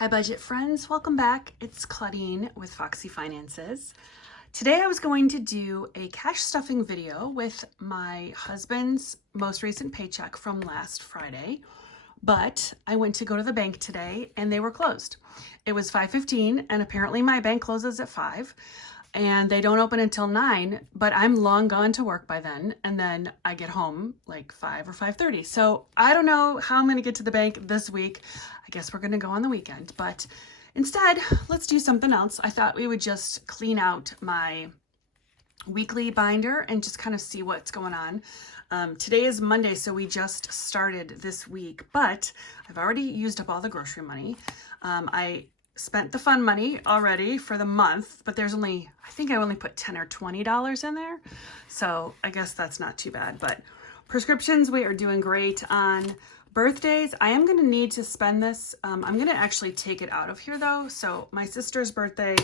Hi budget friends, welcome back. It's Claudine with Foxy Finances. Today I was going to do a cash stuffing video with my husband's most recent paycheck from last Friday, but I went to go to the bank today and they were closed. It was 5:15 and apparently my bank closes at 5 and they don't open until 9, but I'm long gone to work by then, and then I get home like 5 or 5:30. So I don't know how I'm gonna get to the bank this week. I guess we're gonna go on the weekend, but instead, let's do something else. I thought we would just clean out my weekly binder and just kind of see what's going on. Today is Monday, so we just started this week, but I've already used up all the grocery money. I spent the fun money already for the month, but there's only, I think I only put $10 or $20 in there. So I guess that's not too bad, but prescriptions, we are doing great. On birthdays, I am gonna need to spend this. I'm gonna actually take it out of here though. So my sister's birthday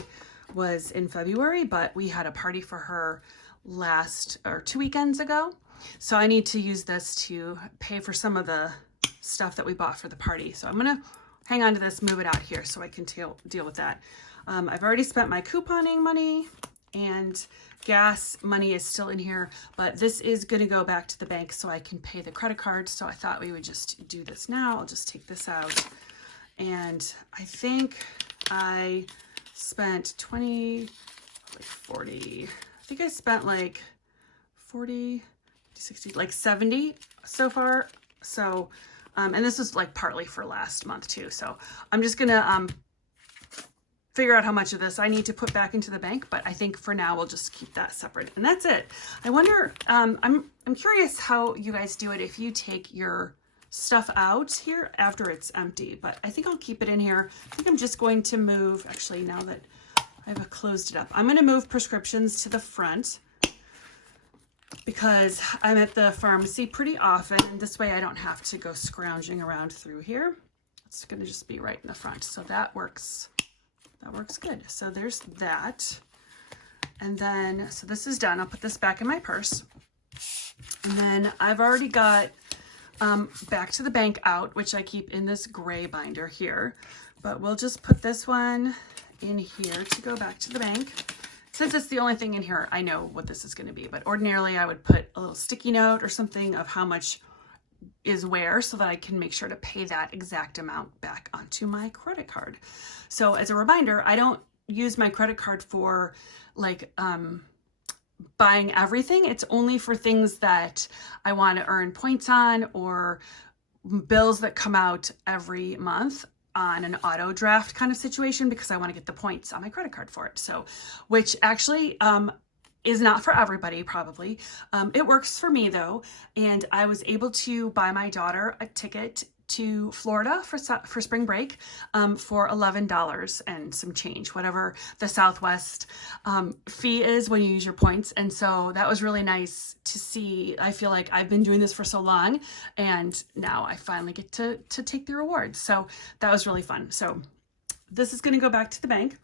was in February, but we had a party for her 2 weekends ago. So I need to use this to pay for some of the stuff that we bought for the party. So I'm gonna hang on to this, move it out here so I can deal with that. I've already spent my couponing money and gas money is still in here, but this is gonna go back to the bank so I can pay the credit card. So I thought we would just do this now. I'll just take this out. And I think I spent 20, like 40, I think I spent like 40, 60, like 70 so far. So and this was like partly for last month too. So I'm just gonna figure out how much of this I need to put back into the bank, but I think for now we'll just keep that separate. And that's it. I wonder, I'm curious how you guys do it if you take your stuff out here after it's empty, but I think I'll keep it in here. I think I'm just going to move, actually now that I've closed it up, I'm gonna move prescriptions to the front, because I'm at the pharmacy pretty often, and this way I don't have to go scrounging around through here. It's gonna just be right in the front. So that works good. So there's that. And then, so this is done. I'll put this back in my purse. And then I've already got back to the bank out, which I keep in this gray binder here. But we'll just put this one in here to go back to the bank. Since it's the only thing in here, I know what this is going to be, but ordinarily I would put a little sticky note or something of how much is where so that I can make sure to pay that exact amount back onto my credit card. So as a reminder, I don't use my credit card for like buying everything. It's only for things that I want to earn points on or bills that come out every month on an auto draft kind of situation, because I want to get the points on my credit card for it. So, which actually is not for everybody probably. It works for me though. And I was able to buy my daughter a ticket to Florida for spring break for $11 and some change, whatever the Southwest fee is when you use your points. And so that was really nice to see. I feel like I've been doing this for so long and now I finally get to take the rewards. So that was really fun. So this is going to go back to the bank.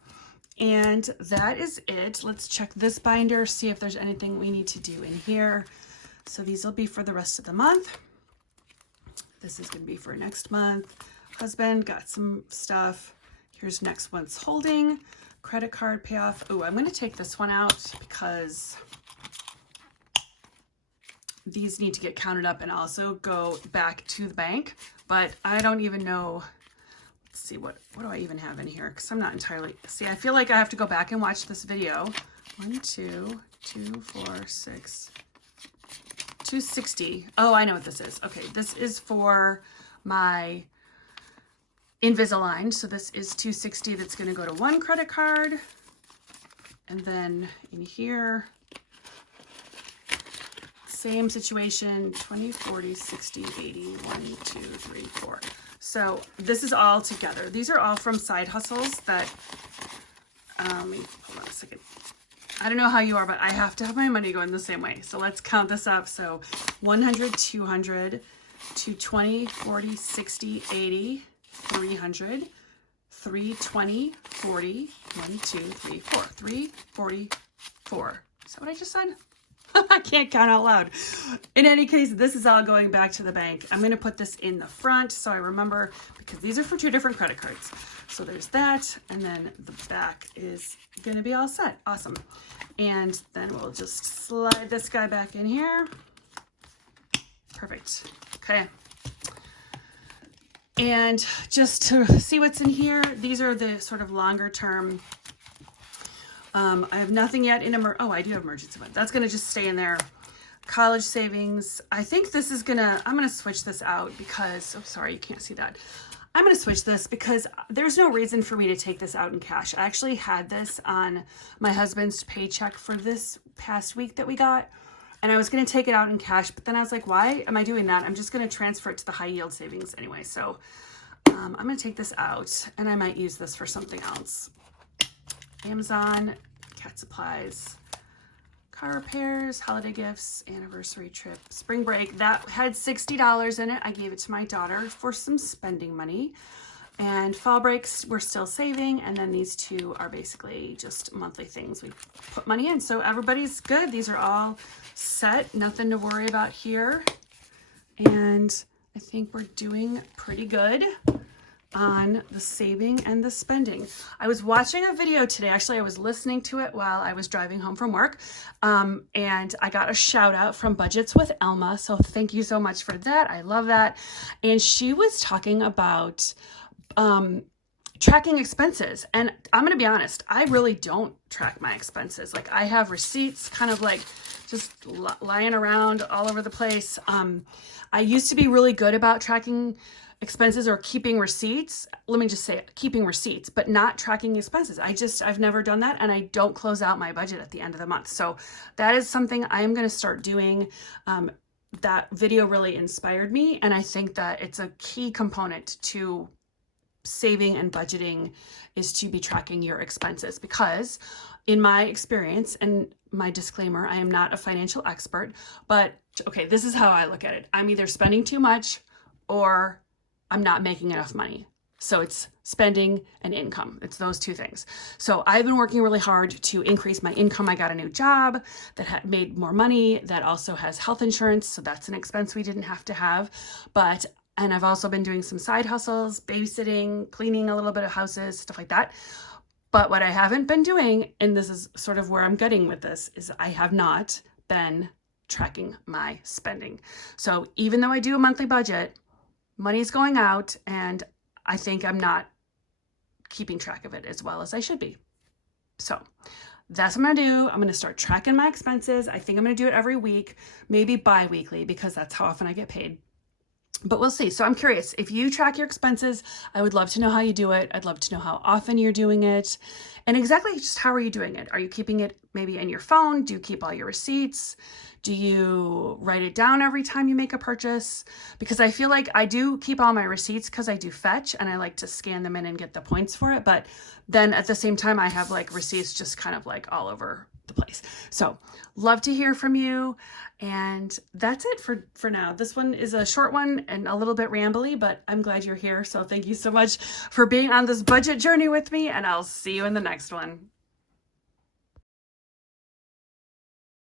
And that is it. Let's check this binder, see if there's anything we need to do in here. So these will be for the rest of the month. This is going to be for next month. Husband got some stuff. Here's next month's holding. Credit card payoff. Oh, I'm going to take this one out because these need to get counted up and also go back to the bank. But I don't even know. Let's see, what do I even have in here? Because I'm not entirely, see, I feel like I have to go back and watch this video. 1, 2, 2, 4, 6, 260. Oh, I know what this is. Okay, this is for my Invisalign. So this is 260 that's going to go to one credit card. And then in here, same situation, 20, 40, 60, 80, 1, 2, 3, 4. So this is all together. These are all from side hustles that, hold on a second. I don't know how you are, but I have to have my money going the same way. So let's count this up. So 100, 200, 220, 40, 60, 80, 300, 320, 40, 1, 2, 3, 4, 344. Is that what I just said? I can't count out loud. In any case, this is all going back to the bank. I'm going to put this in the front so I remember, because these are for 2 different credit cards. So there's that, and then the back is going to be all set. Awesome. And then we'll just slide this guy back in here. Perfect. Okay. And just to see what's in here, these are the sort of longer term. I have nothing yet in oh, I do have emergency fund. That's going to just stay in there. College savings. I think this is I'm going to switch this out because, oh, sorry, you can't see that. I'm going to switch this because there's no reason for me to take this out in cash. I actually had this on my husband's paycheck for this past week that we got, and I was going to take it out in cash, but then I was like, why am I doing that? I'm just going to transfer it to the high yield savings anyway. So I'm going to take this out, and I might use this for something else. Amazon, cat supplies, car repairs, holiday gifts, anniversary trip, spring break. That had $60 in it. I gave it to my daughter for some spending money. And fall breaks, we're still saving. And then these 2 are basically just monthly things we put money in. So everybody's good. These are all set. Nothing to worry about here. And I think we're doing pretty good on the saving and the spending. I was watching a video today. Actually, I was listening to it while I was driving home from work. And I got a shout out from Budgets with Elma. So thank you so much for that. I love that. And she was talking about tracking expenses. And I'm going to be honest, I really don't track my expenses. Like, I have receipts kind of like just lying around all over the place. I used to be really good about tracking expenses or keeping receipts. Let me just say it, keeping receipts, but not tracking expenses. I've never done that, and I don't close out my budget at the end of the month. So that is something I'm going to start doing. That video really inspired me, and I think that it's a key component to saving and budgeting is to be tracking your expenses, because in my experience, and my disclaimer, I am not a financial expert, but okay, this is how I look at it. I'm either spending too much or I'm not making enough money. So it's spending and income. It's those 2 things. So I've been working really hard to increase my income. I got a new job that made more money, that also has health insurance. So that's an expense we didn't have to have. And I've also been doing some side hustles, babysitting, cleaning a little bit of houses, stuff like that. But what I haven't been doing, and this is sort of where I'm getting with this, is I have not been tracking my spending. So even though I do a monthly budget, money's going out, and I think I'm not keeping track of it as well as I should be. So that's what I'm going to do. I'm going to start tracking my expenses. I think I'm going to do it every week, maybe bi-weekly, because that's how often I get paid. But we'll see. So I'm curious, if you track your expenses, I would love to know how you do it. I'd love to know how often you're doing it, and exactly just how are you doing it? Are you keeping it maybe in your phone? Do you keep all your receipts? Do you write it down every time you make a purchase? Because I feel like I do keep all my receipts because I do Fetch, and I like to scan them in and get the points for it. But then at the same time, I have like receipts just kind of like all over the place. So love to hear from you. And that's it for now. This one is a short one and a little bit rambly, but I'm glad you're here. So thank you so much for being on this budget journey with me, and I'll see you in the next one.